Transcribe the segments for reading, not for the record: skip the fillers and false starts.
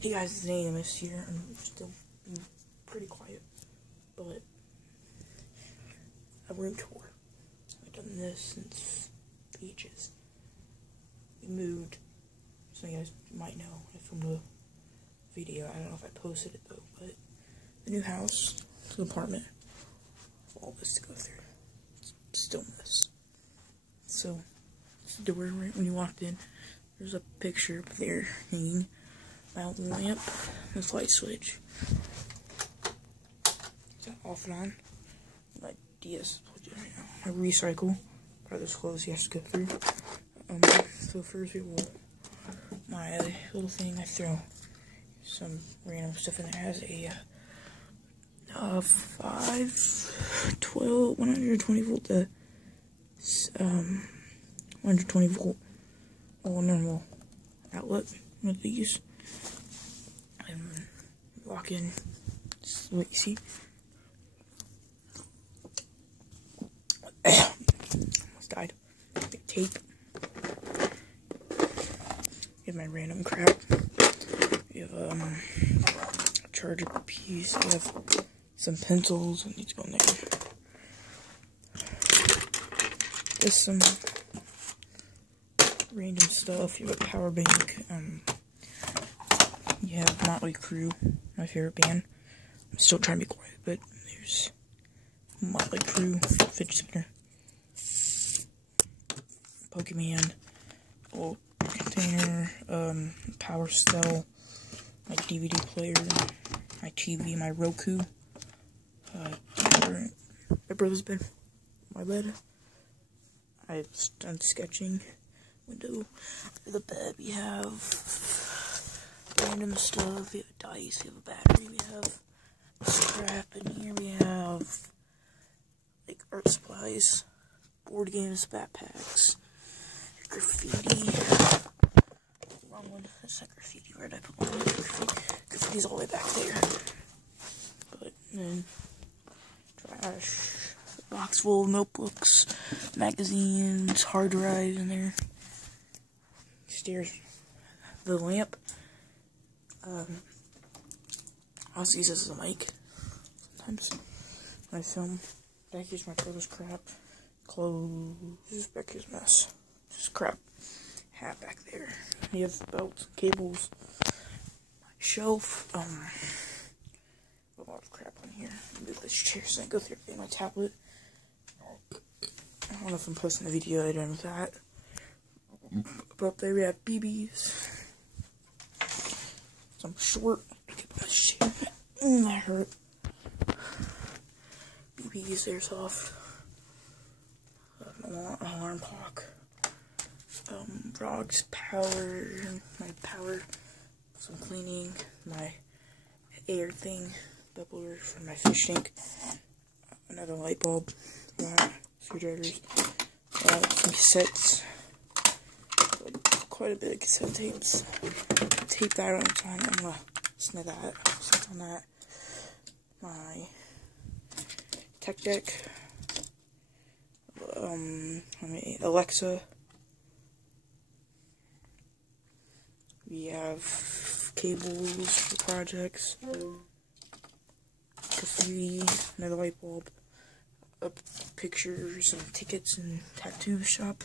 Hey guys, it's Animus here. I'm still being pretty quiet, but a room tour. I've done this since ages. We moved, so you guys might know from the video. I don't know if I posted it though, but the new house, the apartment, all this to go through. It's still a mess. So, this is the door right when you walked in. There's a picture up there hanging. My lamp, this light switch. Is that off and on? My DS plugged in right now. My recycle. Part of this clothes he has to go through. So first we will, my little thing I throw some random stuff in there. It has a 120 volt 120 volt all normal outlet with these. And walk in, this is what you see. Almost died. Big tape. Get my random crap. We have a charger piece. We have some pencils that need to go in there. Just some random stuff. You have a power bank. You have Motley Crue, my favorite band. I'm still trying to be quiet, but there's Motley Crue, fidget spinner, Pokemon, old container, power cell, my DVD player, my TV, my Roku, my brother's bed, my bed. I've done sketching. Window. Under the bed we have random stuff. We have a dice, we have a battery, we have a strap, and here we have like art supplies, board games, backpacks, graffiti. Wrong one. That's not graffiti. Where did I put one? Graffiti's all the way back there. But then trash. Box full of notebooks, magazines, hard drives in there. Stairs. The lamp. I also use this as a mic. Sometimes when I film. Back here's my brother's crap. Clothes. Back here's a mess. Just crap. Hat back there. You have belts, cables, my shelf. A lot of crap on here. Move this chair so I can go through everything. My tablet. I don't know if I'm posting a video later with that. But up there we have BBs. Some short. That hurt. BBs, there's off. Alarm clock. Frogs, power. My power. Some cleaning. My air thing. Bubbler for my fish tank. Another light bulb. Screwdrivers. Some cassettes. Quite a bit of cassette tapes. Tape that on time. I'm gonna snip that. Sit on that. My tech deck. Alexa. We have cables for projects. Graffiti. Another light bulb. Pictures and tickets and tattoo shop.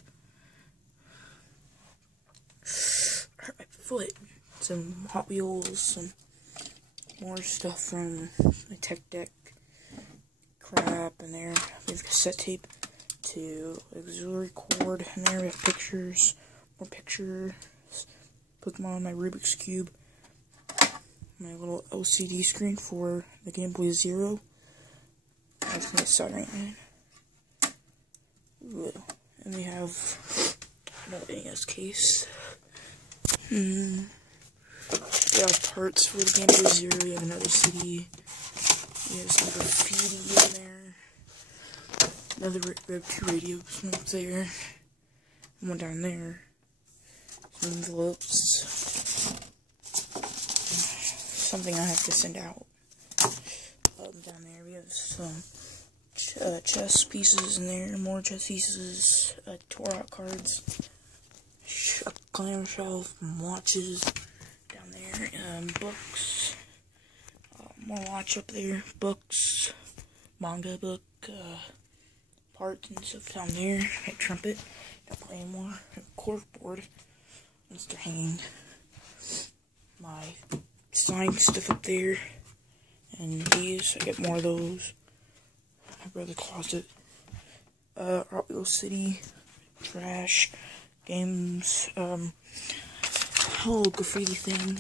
Hurt my foot. Some Hot Wheels, some more stuff from my tech deck. Crap in there. We have cassette tape to auxiliary cord. And there we have pictures. More pictures. Pokemon, my Rubik's Cube. My little LCD screen for the Game Boy Zero. That's my soldering iron. And we have an NES case. We have parts for the Game Boy Zero. We have another CD. We have some graffiti in there. We have 2 radios, one up there, and one down there. Some envelopes. Something I have to send out. Down there we have some chess pieces in there, more chess pieces, Torah cards, a clamshell, watches down there, Books. More watch up there. Books. Manga book. Parts and stuff down there. My trumpet. Got playing more. Corkboard. Mr. Hang. My sign stuff up there. And these. I get more of those. My brother's closet. Art Wheel City. Trash. Games. Whole graffiti thing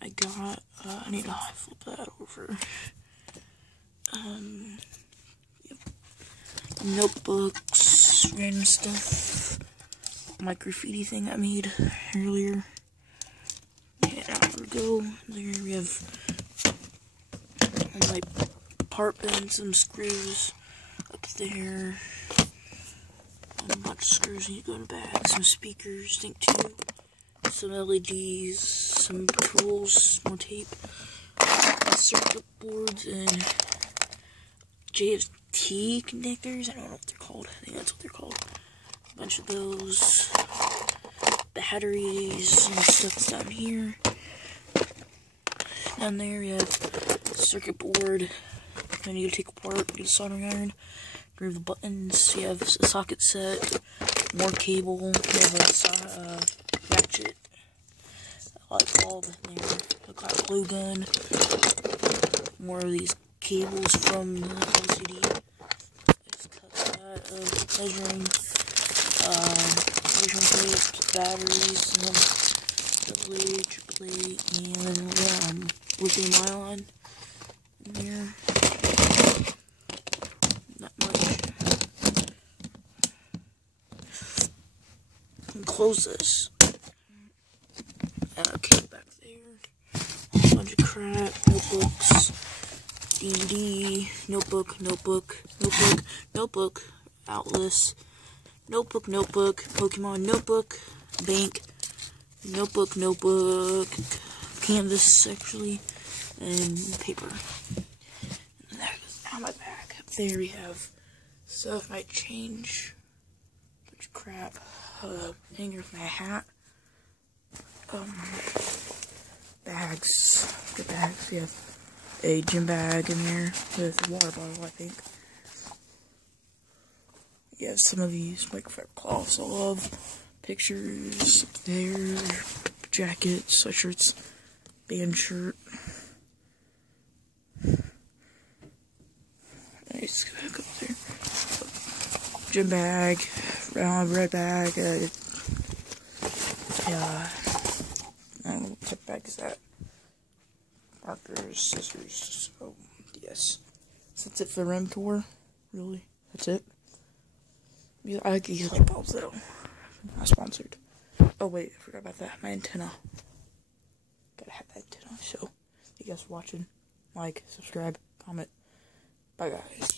I got. I need to flip that over. Yep. Notebooks, random stuff. My graffiti thing I made earlier. Yeah, an hour ago. There we have my part bends, some screws up there. A bunch of screws need to go in the back. Some speakers, I think two. Some LEDs, some tools, more tape, circuit boards, and JFT connectors. I don't know what they're called. I think that's what they're called. A bunch of those. Batteries and stuff's down here. Down there we have circuit board. I need to take apart, get a soldering iron. Remove the buttons. You have a socket set. More cable. You have a ratchet. A light bulb there. A glue gun. More of these cables from the LCD. Just cut that. Measuring plates, batteries, AA, AAA, and lithium nylon in there. Not much. And close this. Okay, back there. A bunch of crap, notebooks, DVD, notebook, Atlas, notebook, Pokemon notebook, bank, notebook, canvas actually, and paper. And that is on my back. Up there we have stuff might change. Bunch of crap. Hanger for my hat. Bags. Good bags. We have a gym bag in there with a water bottle, I think. You have some of these microfiber cloths I love. Pictures up there. Jackets, sweatshirts, band shirt. Nice. Go up there. Gym bag. Red bag. I don't know what type of bag is that. Markers, scissors. So, yes. So that's it for the REM tour. Really. That's it. I like these light bulbs though. Not sponsored. Oh wait, I forgot about that. My antenna. Gotta have that antenna. So, thank you guys for watching. Like, subscribe, comment. Bye guys.